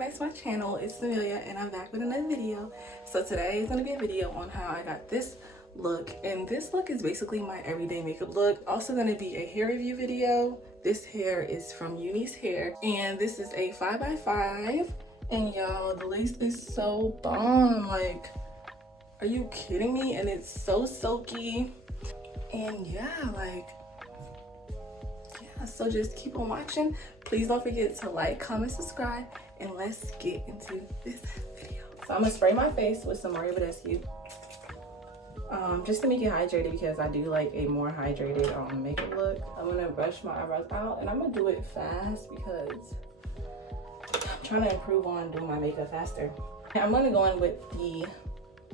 back to my channel. It's Amelia and I'm back with another video. So today is going to be a video on how I got this look, and this look is basically my everyday makeup look. Also going to be a hair review video. This hair is from UNice hair and this is a 5x5, and y'all, the lace is so bomb. Like, are you kidding me? And it's so silky, and so just keep on watching. Please don't forget to like, comment, subscribe, and let's get into this video. So I'm gonna spray my face with some Mario Badescu, just to make it hydrated, because I do like a more hydrated makeup look. I'm gonna brush my eyebrows out, and I'm gonna do it fast because I'm trying to improve on doing my makeup faster. I'm gonna go in with the,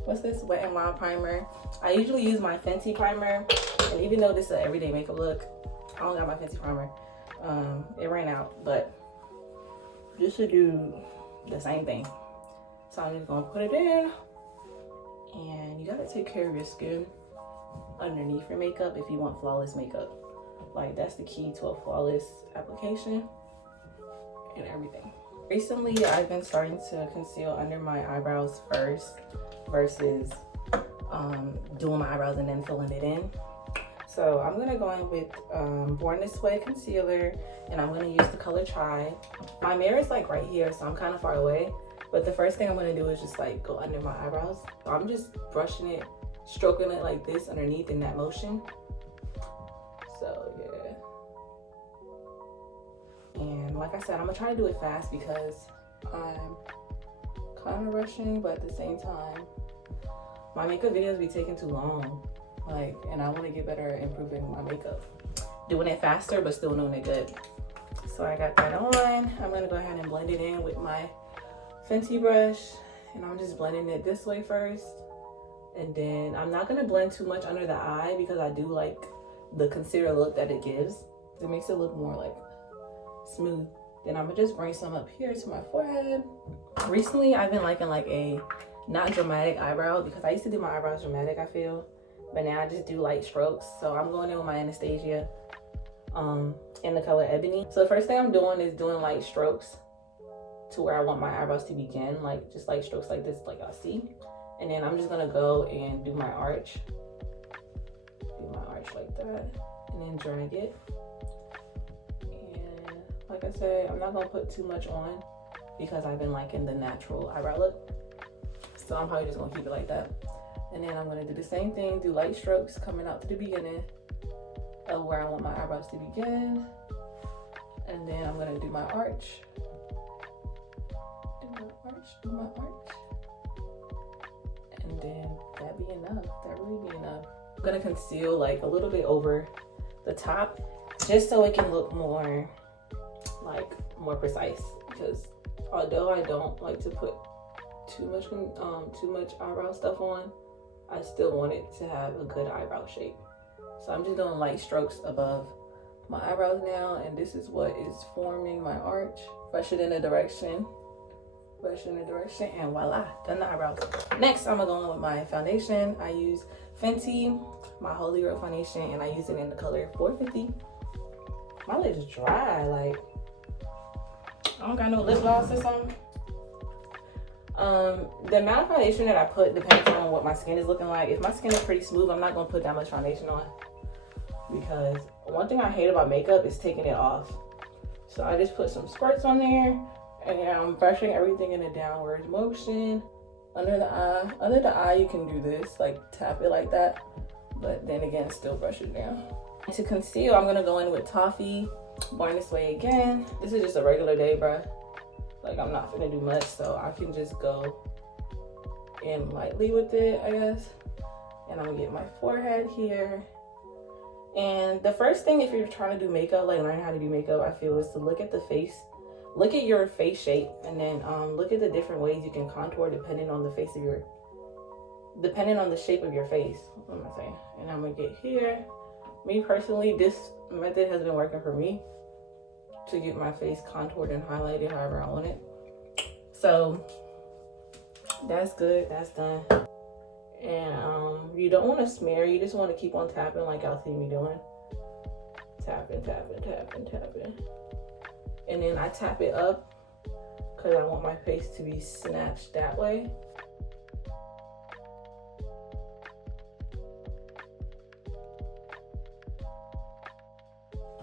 what's this, Wet n Wild primer. I usually use my Fenty primer, and even though this is an everyday makeup look, I don't got my Fenty primer. It ran out, but just to do the same thing. So I'm just gonna put it in, and you gotta take care of your skin underneath your makeup if you want flawless makeup. Like, that's the key to a flawless application and everything. Recently, I've been starting to conceal under my eyebrows first versus doing my eyebrows and then filling it in. So I'm gonna go in with Born This Way concealer, and I'm gonna use the color Try. My mirror is like right here, so I'm kind of far away. But the first thing I'm gonna do is just like go under my eyebrows. So I'm just brushing it, stroking it like this underneath in that motion. So yeah. And like I said, I'm gonna try to do it fast because I'm kind of rushing, but at the same time, my makeup videos be taking too long. Like, and I want to get better at improving my makeup, doing it faster but still doing it good. So I got that on. I'm gonna go ahead and blend it in with my Fenty brush, and I'm just blending it this way first, and then I'm not gonna blend too much under the eye because I do like the concealer look that it gives. It makes it look more like smooth. Then I'm gonna just bring some up here to my forehead. Recently I've been liking like a not dramatic eyebrow, because I used to do my eyebrows dramatic, I feel. But now I just do light strokes. So I'm going in with my Anastasia in the color Ebony. So the first thing I'm doing is doing light strokes to where I want my eyebrows to begin, like just light strokes like this, like y'all see. And then I'm just gonna go and do my arch. Do my arch like that, and then drag it. And like I said, I'm not gonna put too much on because I've been liking the natural eyebrow look. So I'm probably just gonna keep it like that. And then I'm gonna do the same thing, do light strokes coming out to the beginning of where I want my eyebrows to begin. And then I'm gonna do my arch. Do my arch. And then that be enough, that really be enough. I'm gonna conceal like a little bit over the top, just so it can look more, like more precise. Because although I don't like to put too much eyebrow stuff on, I still want it to have a good eyebrow shape. So I'm just doing light strokes above my eyebrows now, and this is what is forming my arch. Brush it in a direction, and voila, done the eyebrows. Next, I'm gonna go in with my foundation. I use Fenty, my Holy Grail foundation, and I use it in the color 450. My lips dry, like I don't got no lip gloss or something. The amount of foundation that I put depends on what my skin is looking like. If my skin is pretty smooth, I'm not gonna put that much foundation on, because one thing I hate about makeup is taking it off. So I just put some squirts on there, and I'm brushing everything in a downward motion under the eye. Under the eye, you can do this, like tap it like that, but then again, still brush it down. To conceal, I'm gonna go in with Toffee, Born This Way again. This is just a regular day brush. Like, I'm not gonna do much, so I can just go in lightly with it, I guess. And I'm gonna get my forehead here. And the first thing, if you're trying to do makeup, like learn how to do makeup, I feel, is to look at the face. Look at your face shape, and then look at the different ways you can contour depending on the shape of your face. What am I saying? And I'm gonna get here. Me personally, this method has been working for me to get my face contoured and highlighted however I want it. So that's good, that's done. And you don't want to smear, you just want to keep on tapping like y'all see me doing. Tapping. And then I tap it up because I want my face to be snatched that way.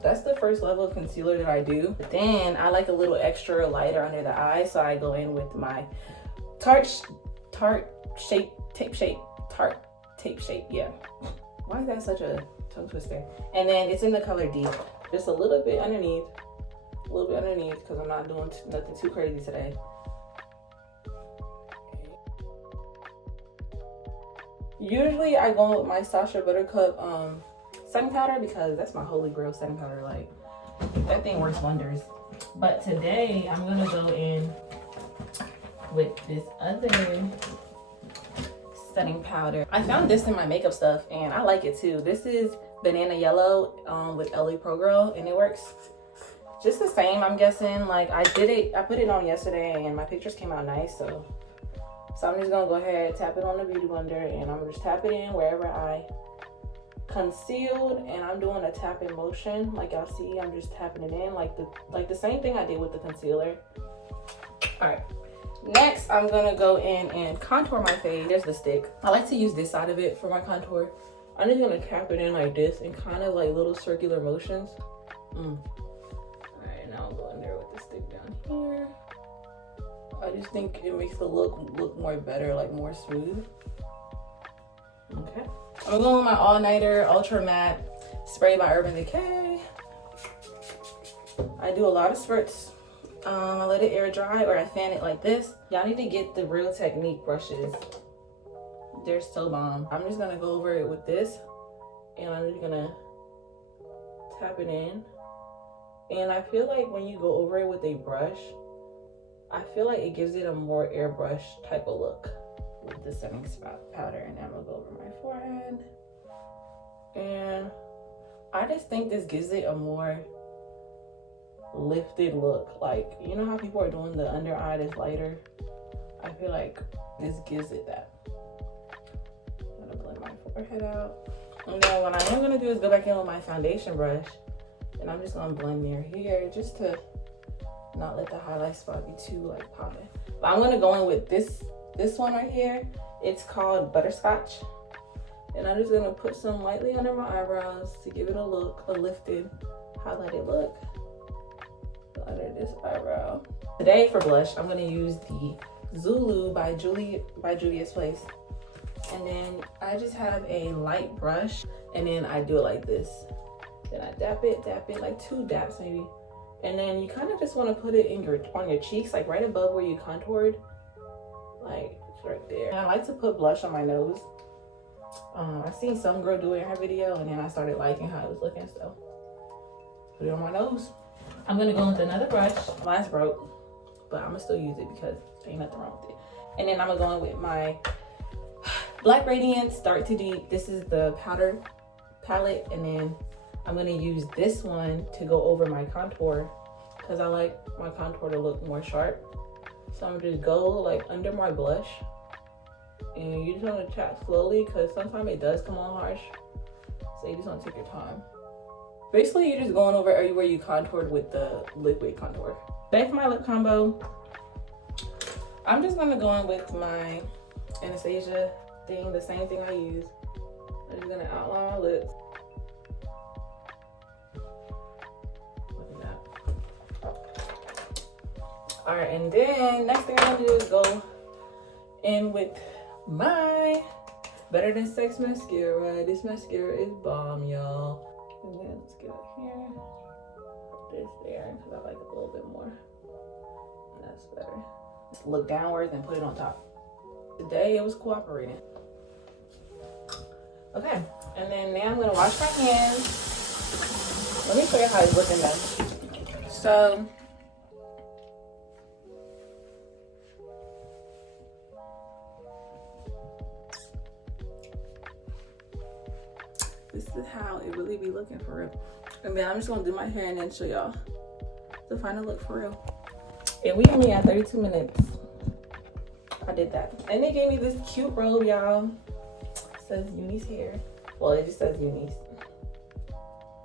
That's the first level of concealer that I do. But then I like a little extra lighter under the eye, so I go in with my Tarte Shape Tape Shape. Yeah. Why is that such a tongue twister? And then it's in the color D. Just a little bit underneath. A little bit underneath, because I'm not doing nothing too crazy today. Usually I go with my Sacha Buttercup setting powder, because that's my holy grail setting powder. Like, that thing works wonders. But today I'm gonna go in with this other setting powder. I found this in my makeup stuff and I like it too. This is Banana Yellow with LA Pro Girl, and it works just the same, I'm guessing. Like, I put it on yesterday and my pictures came out nice, so I'm just gonna go ahead, tap it on the beauty blender, and I'm just tap it in wherever I concealed, and I'm doing a tapping motion. Like y'all see, I'm just tapping it in like the same thing I did with the concealer. All right, next I'm gonna go in and contour my face. There's the stick. I like to use this side of it for my contour. I'm just gonna tap it in like this and kind of like little circular motions. All right, now I'll go in there with the stick down here. I just think it makes the look more better, like more smooth. Okay. I'm going with my All Nighter Ultra Matte Spray by Urban Decay. I do a lot of spurts. I let it air dry, or I fan it like this. Y'all need to get the Real Technique brushes. They're so bomb. I'm just gonna go over it with this, and I'm just gonna tap it in. And I feel like when you go over it with a brush, I feel like it gives it a more airbrush type of look with the setting spot powder. And I'm gonna go over my forehead, and I just think this gives it a more lifted look. Like, you know how people are doing the under eye that's lighter? I feel like this gives it that. I'm gonna blend my forehead out, and then what I am gonna do is go back in with my foundation brush, and I'm just gonna blend near here just to not let the highlight spot be too like popping. But I'm gonna go in with this one right here. It's called Butterscotch, and I'm just gonna put some lightly under my eyebrows to give it a look, a lifted, highlighted look under this eyebrow. Today for blush, I'm gonna use the Zulu by Juvia's Place, and then I just have a light brush, and then I do it like this. Then I dap it like 2 daps maybe. And then you kind of just want to put it in on your cheeks, like right above where you contoured, like right there. And I like to put blush on my nose. I seen some girl do it in her video, and then I started liking how it was looking, so put it on my nose. I'm gonna go with another brush. Mine's broke, but I'm gonna still use it because ain't nothing wrong with it. And then I'm gonna go in with my Black Radiance Dark to Deep. This is the powder palette, and then I'm gonna use this one to go over my contour because I like my contour to look more sharp. So I'm gonna just go like under my blush, and you just wanna tap slowly because sometimes it does come on harsh. So you just wanna take your time. Basically, you're just going over everywhere you contoured with the liquid contour. Then for my lip combo, I'm just gonna go in with my Anastasia thing, the same thing I use. I'm just gonna outline my lips. All right, and then next thing I'm gonna do is go in with my Better Than Sex mascara. This mascara is bomb, y'all. And then let's get up here, this there, because I like it a little bit more. And that's better. Just look downwards and put it on top. Today it was cooperating. Okay, and then now I'm gonna wash my hands. Let me show you how it's looking then. So, this is how it really be looking for real. And then I'm just gonna do my hair and then show y'all the final look for real. And we only at 32 minutes. I did that. And they gave me this cute robe, y'all. It says UNice hair. Well, it just says UNice.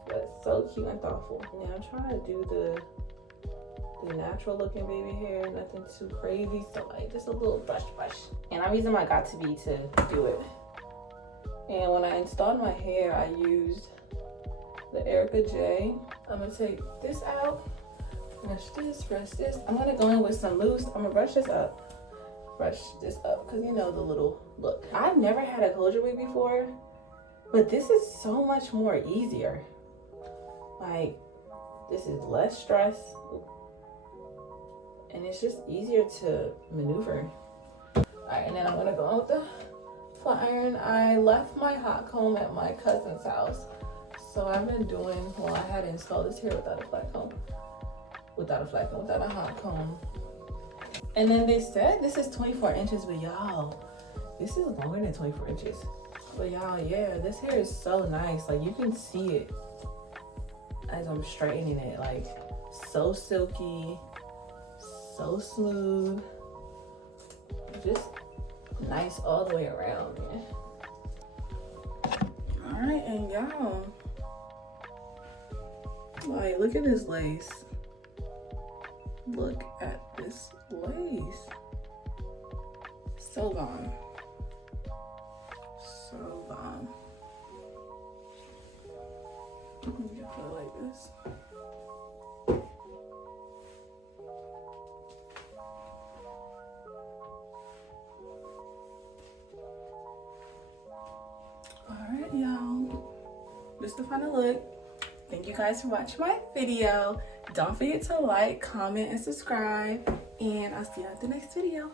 But it's so cute and thoughtful. Yeah, I'm trying to do the natural looking baby hair, nothing too crazy. So like just a little brush. And I'm using my Got To Be to do it. And when I installed my hair, I used the Erica J. I'm gonna take this out, brush this. I'm gonna go in with some mousse. I'm gonna brush this up, because you know the little look. I've never had a closure wig before, but this is so much more easier. Like, this is less stress, and it's just easier to maneuver. All right, and then I'm gonna go in with the flat iron. I left my hot comb at my cousin's house, so I've been doing, well, I had installed this hair without a hot comb. And then they said this is 24 inches, but y'all, this is longer than 24 inches. But y'all, yeah, this hair is so nice. Like, you can see it as I'm straightening it. Like, so silky, so smooth, just nice all the way around, man. All right, and y'all, like, look at this lace. Look at this lace. So bomb. So bomb. Let me put it like this. Alright, y'all. This is the final look. Thank you guys for watching my video. Don't forget to like, comment, and subscribe. And I'll see you at the next video.